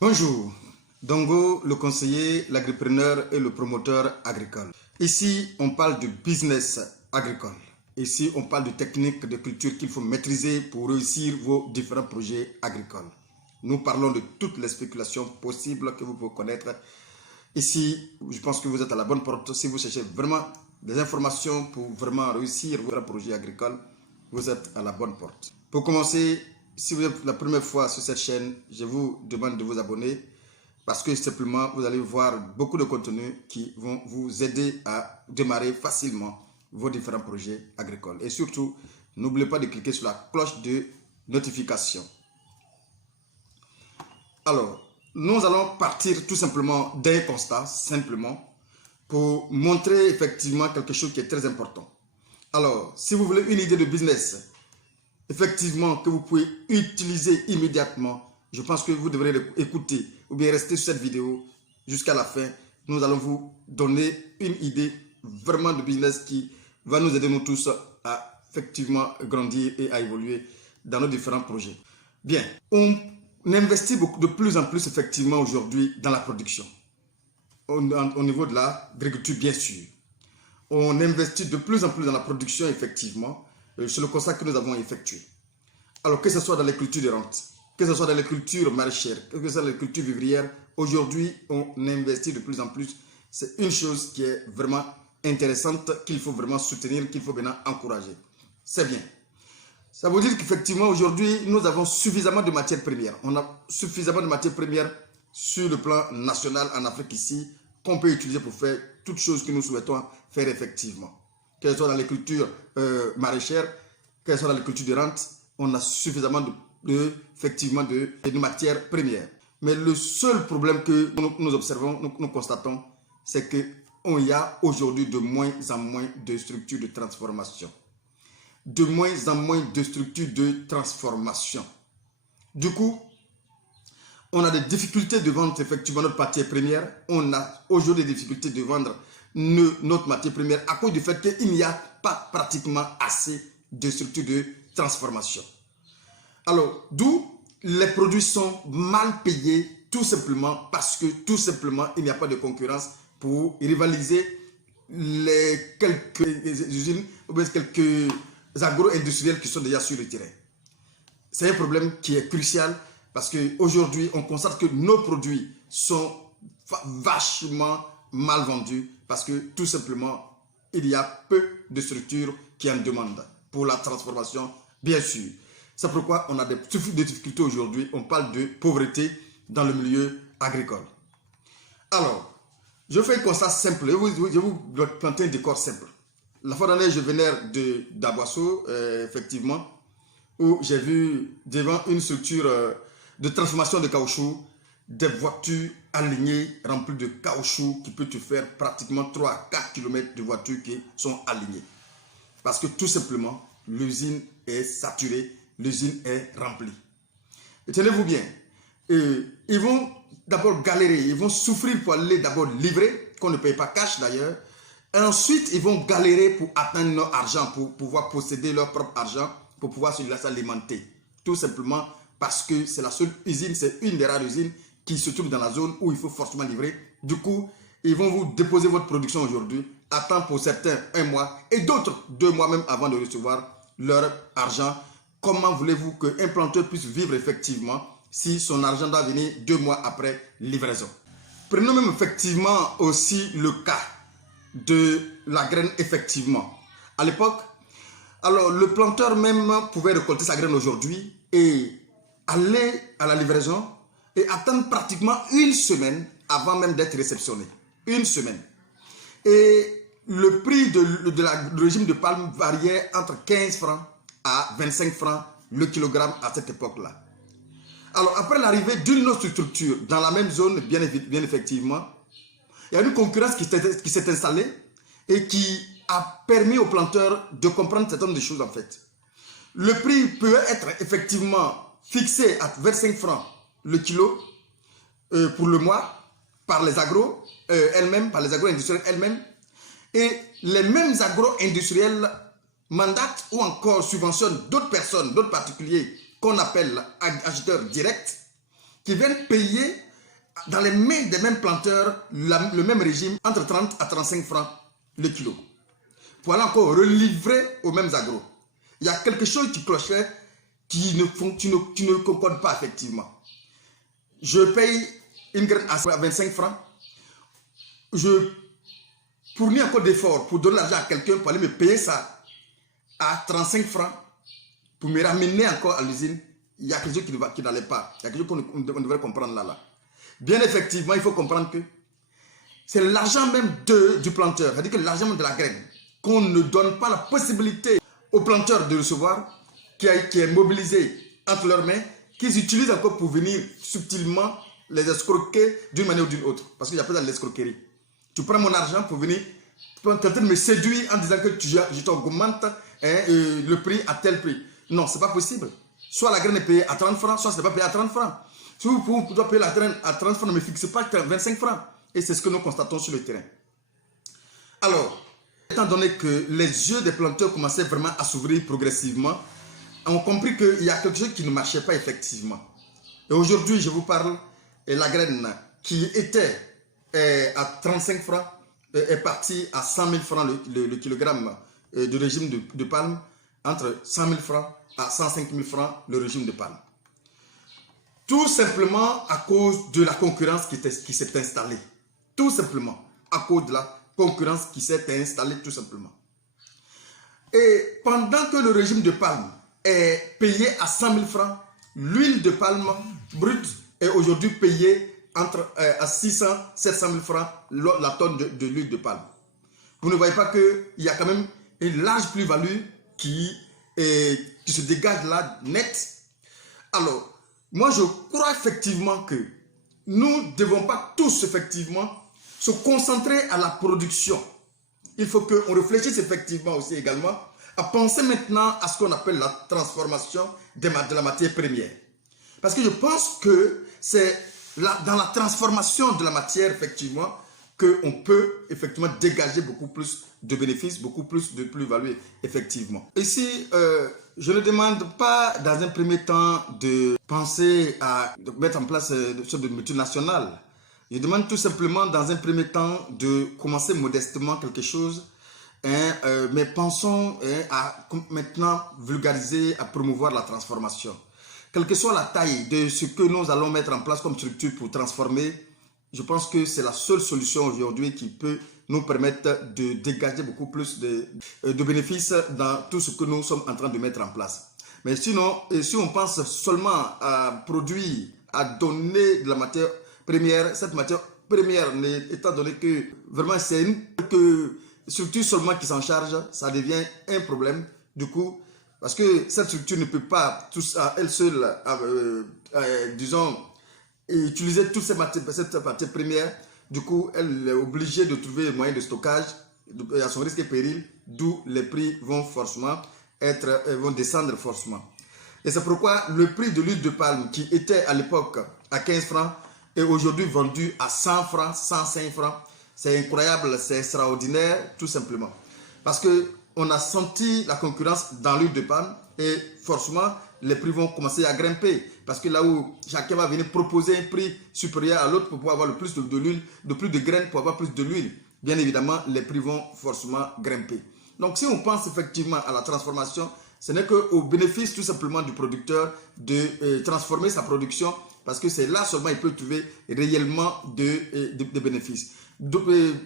Bonjour, Dongo, le conseiller, l'agripreneur et le promoteur agricole. Ici, on parle de business agricole. Ici, on parle de techniques de culture qu'il faut maîtriser pour réussir vos différents projets agricoles. Nous parlons de toutes les spéculations possibles que vous pouvez connaître. Ici, je pense que vous êtes à la bonne porte. Si vous cherchez vraiment des informations pour vraiment réussir votre projet agricole, vous êtes à la bonne porte. Pour commencer, si vous êtes la première fois sur cette chaîne, je vous demande de vous abonner parce que simplement, vous allez voir beaucoup de contenus qui vont vous aider à démarrer facilement vos différents projets agricoles. Et surtout, n'oubliez pas de cliquer sur la cloche de notification. Alors, nous allons partir tout simplement d'un constat, simplement, pour montrer effectivement quelque chose qui est très important. Alors, si vous voulez une idée de business, effectivement, que vous pouvez utiliser immédiatement, je pense que vous devrez écouter ou bien rester sur cette vidéo jusqu'à la fin. Nous allons vous donner une idée vraiment de business qui va nous aider nous tous à effectivement grandir et à évoluer dans nos différents projets. Bien, on investit de plus en plus effectivement aujourd'hui dans la production. Au niveau de l'agriculture, bien sûr. On investit de plus en plus dans la production, effectivement. C'est le constat que nous avons effectué. Alors, que ce soit dans les cultures de rente, que ce soit dans les cultures maraîchères, que ce soit dans les cultures vivrières, aujourd'hui, on investit de plus en plus. C'est une chose qui est vraiment intéressante, qu'il faut vraiment soutenir, qu'il faut vraiment encourager. C'est bien. Ça veut dire qu'effectivement, aujourd'hui, nous avons suffisamment de matières premières. On a suffisamment de matières premières sur le plan national en Afrique ici, qu'on peut utiliser pour faire toutes choses que nous souhaitons faire effectivement. Que ce soit dans les cultures maraîchères, que ce soit dans les cultures de rente, on a suffisamment effectivement de matières premières. Mais le seul problème que nous observons, nous constatons, c'est qu'il y a aujourd'hui de moins en moins de structures de transformation. De moins en moins de structures de transformation. Du coup, on a des difficultés de vendre effectivement notre matière première. On a aujourd'hui des difficultés de vendre notre matière première à cause du fait qu'il n'y a pas pratiquement assez de structures de transformation. Alors, d'où les produits sont mal payés tout simplement parce que tout simplement il n'y a pas de concurrence pour rivaliser les quelques usines ou bien quelques agro-industriels qui sont déjà sur le terrain. C'est un problème qui est crucial parce qu'aujourd'hui, on constate que nos produits sont vachement mal vendus parce que tout simplement, il y a peu de structures qui en demandent pour la transformation, bien sûr. C'est pourquoi on a des difficultés aujourd'hui. On parle de pauvreté dans le milieu agricole. Alors, je fais un constat simple. Je vous planter un décor simple. La fois dernière, je venais d'Aboisseau, effectivement, où j'ai vu devant une structure de transformation de caoutchouc, des voitures alignées, remplies de caoutchouc qui peut te faire pratiquement 3 à 4 km de voitures qui sont alignées. Parce que tout simplement, l'usine est saturée, l'usine est remplie. Et tenez-vous bien, ils vont d'abord galérer, ils vont souffrir pour aller d'abord livrer, qu'on ne paye pas cash d'ailleurs. Et ensuite, ils vont galérer pour atteindre leur argent, pour pouvoir posséder leur propre argent, pour pouvoir se laisser alimenter. Tout simplement parce que c'est la seule usine, c'est une des rares usines qui se trouve dans la zone où il faut forcément livrer. Du coup, ils vont vous déposer votre production aujourd'hui, attendre pour certains 1 mois et d'autres 2 mois même avant de recevoir leur argent. Comment voulez-vous qu'un planteur puisse vivre effectivement si son argent doit venir 2 mois après livraison? Prenons même effectivement aussi le cas de la graine effectivement. À l'époque, alors le planteur même pouvait récolter sa graine aujourd'hui et aller à la livraison et attendre pratiquement 1 semaine avant même d'être réceptionné. 1 semaine. Et le prix du régime de palme variait entre 15 francs à 25 francs le kilogramme à cette époque-là. Alors après l'arrivée d'une autre structure dans la même zone, bien effectivement, il y a une concurrence qui s'est installée et qui a permis aux planteurs de comprendre certaines des choses en fait. Le prix peut être effectivement fixé à 25 francs le kilo pour le mois par les agros elles-mêmes, par les agro-industriels elles-mêmes. Et les mêmes agro-industriels mandatent ou encore subventionnent d'autres personnes, d'autres particuliers qu'on appelle acheteurs directs qui viennent payer dans les mains des mêmes planteurs le même régime entre 30 à 35 francs le kilo. Pour aller encore relivrer aux mêmes agros. Il y a quelque chose qui clochait, tu ne concordes pas effectivement. Je paye une graine à 25 francs. Je fournis encore d'efforts pour donner l'argent à quelqu'un pour aller me payer ça à 35 francs pour me ramener encore à l'usine. Il y a quelque chose qui n'allait pas. Il y a quelque chose qu'on devrait comprendre là. Bien effectivement, il faut comprendre que c'est l'argent même du planteur, c'est-à-dire que l'argent même de la graine, qu'on ne donne pas la possibilité aux planteurs de recevoir, qui est mobilisé entre leurs mains, qu'ils utilisent encore pour venir subtilement les escroquer d'une manière ou d'une autre. Parce qu'il y a pas de l'escroquerie. Tu prends mon argent pour venir tenter de me séduire en disant que je t'augmente le prix à tel prix. Non, ce n'est pas possible. Soit la graine est payée à 30 francs, soit ce n'est pas payé à 30 francs. Si vous doit payer la graine à 30 francs, ne me fixez pas 25 francs. Et c'est ce que nous constatons sur le terrain. Alors, étant donné que les yeux des planteurs commençaient vraiment à s'ouvrir progressivement, on a compris qu'il y a quelque chose qui ne marchait pas effectivement. Et aujourd'hui, je vous parle, la graine qui était à 35 francs est partie à 100 000 francs le kilogramme de régime de palme, entre 100 000 francs à 105 000 francs le régime de palme. Tout simplement à cause de la concurrence qui s'est installée. Tout simplement à cause de la concurrence qui s'est installée tout simplement. Et pendant que le régime de palme est payé à 100 000 francs, l'huile de palme brute est aujourd'hui payée à 600 700 000 francs la tonne de l'huile de palme. Vous ne voyez pas qu'il y a quand même une large plus-value qui se dégage là net. Alors, moi je crois effectivement que nous ne devons pas tous effectivement se concentrer à la production. Il faut qu'on réfléchisse effectivement aussi également à penser maintenant à ce qu'on appelle la transformation de la matière première. Parce que je pense que c'est dans la transformation de la matière effectivement qu'on peut effectivement dégager beaucoup plus de bénéfices, beaucoup plus de plus-value effectivement. Ici, je ne demande pas dans un premier temps de penser à mettre en place une sorte de multinationale. Je demande tout simplement dans un premier temps de commencer modestement quelque chose, mais pensons à maintenant vulgariser, à promouvoir la transformation. Quelle que soit la taille de ce que nous allons mettre en place comme structure pour transformer, je pense que c'est la seule solution aujourd'hui qui peut nous permettre de dégager beaucoup plus de bénéfices dans tout ce que nous sommes en train de mettre en place. Mais sinon, si on pense seulement à produire, à donner de la matière première, cette matière première, étant donné que vraiment c'est une structure seulement qui s'en charge, ça devient un problème. Du coup, parce que cette structure ne peut pas à elle seule, disons, utiliser toute cette matière première. Du coup, elle est obligée de trouver un moyen de stockage à son risque et péril, d'où les prix vont forcément vont descendre forcément. Et c'est pourquoi le prix de l'huile de palme qui était à l'époque à 15 francs est aujourd'hui vendu à 100 francs, 105 francs. C'est incroyable, c'est extraordinaire, tout simplement. Parce qu'on a senti la concurrence dans l'huile de palme et forcément, les prix vont commencer à grimper. Parce que là où chacun va venir proposer un prix supérieur à l'autre pour pouvoir avoir le plus de l'huile, plus de graines pour avoir plus de l'huile, bien évidemment, les prix vont forcément grimper. Donc, si on pense effectivement à la transformation, ce n'est qu'au bénéfice tout simplement du producteur de transformer sa production parce que c'est là seulement il peut trouver réellement de bénéfices.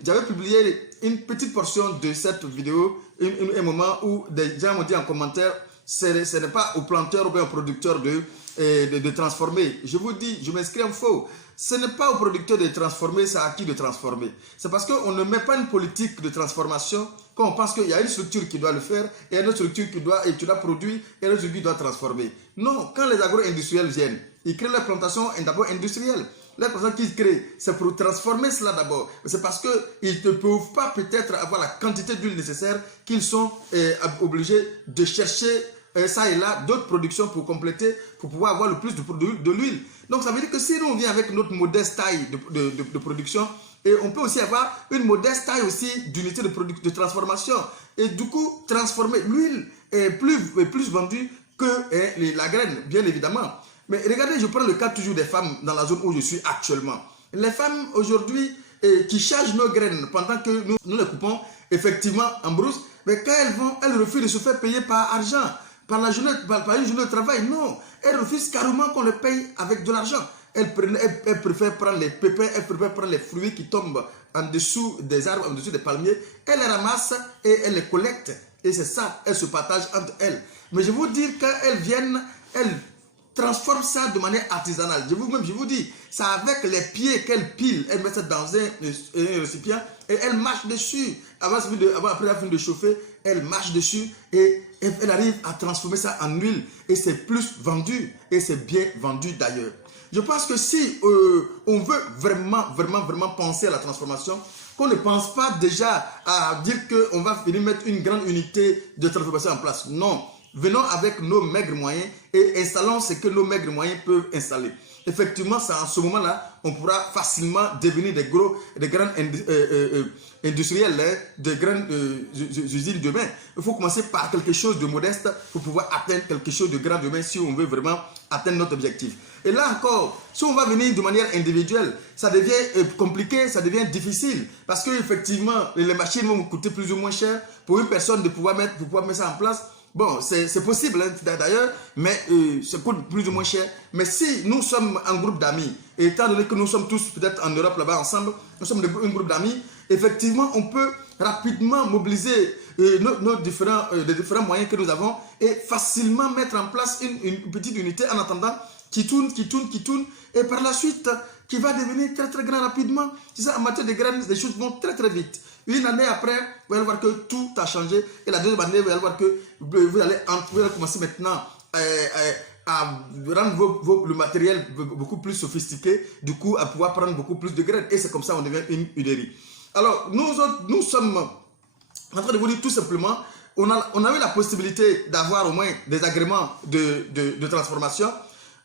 J'avais publié une petite portion de cette vidéo, un moment où des gens m'ont dit en commentaire ce n'est pas au planteur ou bien au producteur de transformer. Je vous dis, je m'inscris en faux. Ce n'est pas au producteur de transformer, c'est à qui de transformer. C'est parce qu'on ne met pas une politique de transformation quand on pense qu'il y a une structure qui doit le faire et une autre structure qui doit produire et une autre structure qui doit transformer. Non, quand les agro-industriels viennent, ils créent leur plantation d'abord industrielle. Les personnes qu'ils créent, c'est pour transformer cela d'abord. C'est parce qu'ils ne peuvent pas peut-être avoir la quantité d'huile nécessaire qu'ils sont obligés de chercher ça et là d'autres productions pour compléter, pour pouvoir avoir le plus de l'huile. Donc ça veut dire que si nous on vient avec notre modeste taille de production, et on peut aussi avoir une modeste taille aussi d'unité de transformation. Et du coup, transformer l'huile est plus vendue que la graine, bien évidemment. Mais regardez, je prends le cas toujours des femmes dans la zone où je suis actuellement. Les femmes aujourd'hui qui chargent nos graines pendant que nous les coupons effectivement en brousse, mais quand elles refusent de se faire payer par argent, par une journée de travail. Non, elles refusent carrément qu'on les paye avec de l'argent. Elles préfèrent prendre les pépins, elles préfèrent prendre les fruits qui tombent en dessous des arbres, en dessous des palmiers. Elles les ramassent et elles les collectent. Et c'est ça, elles se partagent entre elles. Mais je vous dis, quand elles viennent, elles transforment ça de manière artisanale. Je vous dis, c'est avec les pieds qu'elles pilent. Elles mettent ça dans un récipient et elles marchent dessus. Après la fin de chauffer, elles marchent dessus et elles arrivent à transformer ça en huile. Et c'est plus vendu. Et c'est bien vendu d'ailleurs. Je pense que si on veut vraiment penser à la transformation, qu'on ne pense pas déjà à dire qu'on va venir mettre une grande unité de transformation en place. Non. Venons avec nos maigres moyens et installons ce que nos maigres moyens peuvent installer. Effectivement, c'est en ce moment-là, on pourra facilement devenir des grands industriels, des grandes usines demain. Il faut commencer par quelque chose de modeste pour pouvoir atteindre quelque chose de grand demain si on veut vraiment atteindre notre objectif. Et là encore, si on va venir de manière individuelle, ça devient compliqué, ça devient difficile. Parce qu'effectivement, les machines vont coûter plus ou moins cher pour une personne de pouvoir mettre ça en place. Bon, c'est possible hein, d'ailleurs, mais ça coûte plus ou moins cher. Mais si nous sommes un groupe d'amis, et étant donné que nous sommes tous peut-être en Europe là-bas ensemble, nous sommes un groupe d'amis, effectivement, on peut rapidement mobiliser les différents moyens que nous avons et facilement mettre en place une petite unité en attendant qui tourne, et par la suite, qui va devenir très très grand rapidement. C'est ça, en matière de graines, les choses vont très très vite. Une année après, vous allez voir que tout a changé. Et la deuxième année, vous allez voir que vous allez commencer maintenant à rendre le matériel beaucoup plus sophistiqué, du coup, à pouvoir prendre beaucoup plus de graines. Et c'est comme ça qu'on devient une huilerie. Alors, nous sommes en train de vous dire tout simplement, on a eu la possibilité d'avoir au moins des agréments de transformation.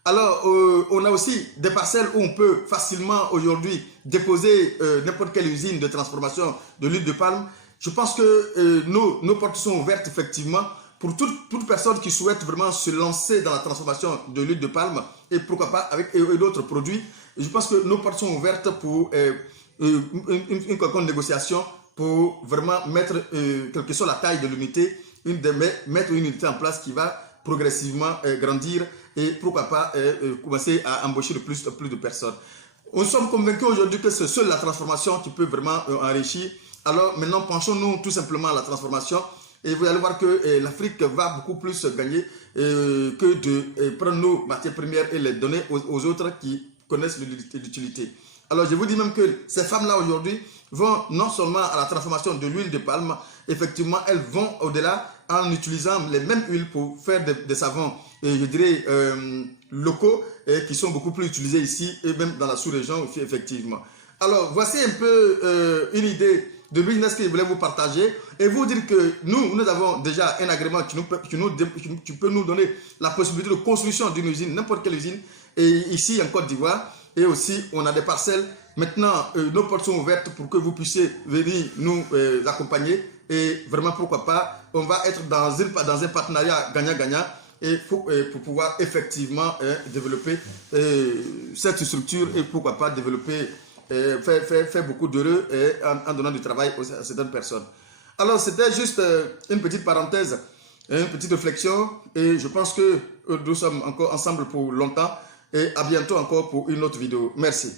Alors, on a aussi des parcelles où on peut facilement aujourd'hui déposer n'importe quelle usine de transformation de l'huile de palme. Je pense que nos portes sont ouvertes effectivement pour toute personne qui souhaite vraiment se lancer dans la transformation de l'huile de palme et pourquoi pas avec d'autres produits. Et je pense que nos portes sont ouvertes pour une quelconque négociation pour vraiment mettre, quelle que soit la taille de l'unité, mettre une unité en place qui va progressivement grandir et pourquoi pas commencer à embaucher de plus de personnes. Nous sommes convaincus aujourd'hui que c'est seule la transformation qui peut vraiment enrichir. Alors maintenant, penchons-nous tout simplement à la transformation et vous allez voir que l'Afrique va beaucoup plus gagner que de prendre nos matières premières et les donner aux autres qui connaissent l'utilité. Alors je vous dis même que ces femmes-là aujourd'hui vont non seulement à la transformation de l'huile de palme, effectivement elles vont au-delà en utilisant les mêmes huiles pour faire des savons, je dirais, locaux qui sont beaucoup plus utilisés ici et même dans la sous-région aussi effectivement. Alors voici un peu une idée de business que je voulais vous partager et vous dire que nous avons déjà un agrément qui peut nous donner la possibilité de construction d'une usine, n'importe quelle usine, et ici en Côte d'Ivoire. Et aussi, on a des parcelles. Maintenant, nos portes sont ouvertes pour que vous puissiez venir nous accompagner. Et vraiment, pourquoi pas, on va être dans un partenariat gagnant-gagnant et pour pouvoir effectivement développer cette structure et pourquoi pas développer, faire beaucoup d'heureux en donnant du travail à certaines personnes. Alors, c'était juste une petite parenthèse, une petite réflexion. Et je pense que nous sommes encore ensemble pour longtemps. Et à bientôt encore pour une autre vidéo. Merci.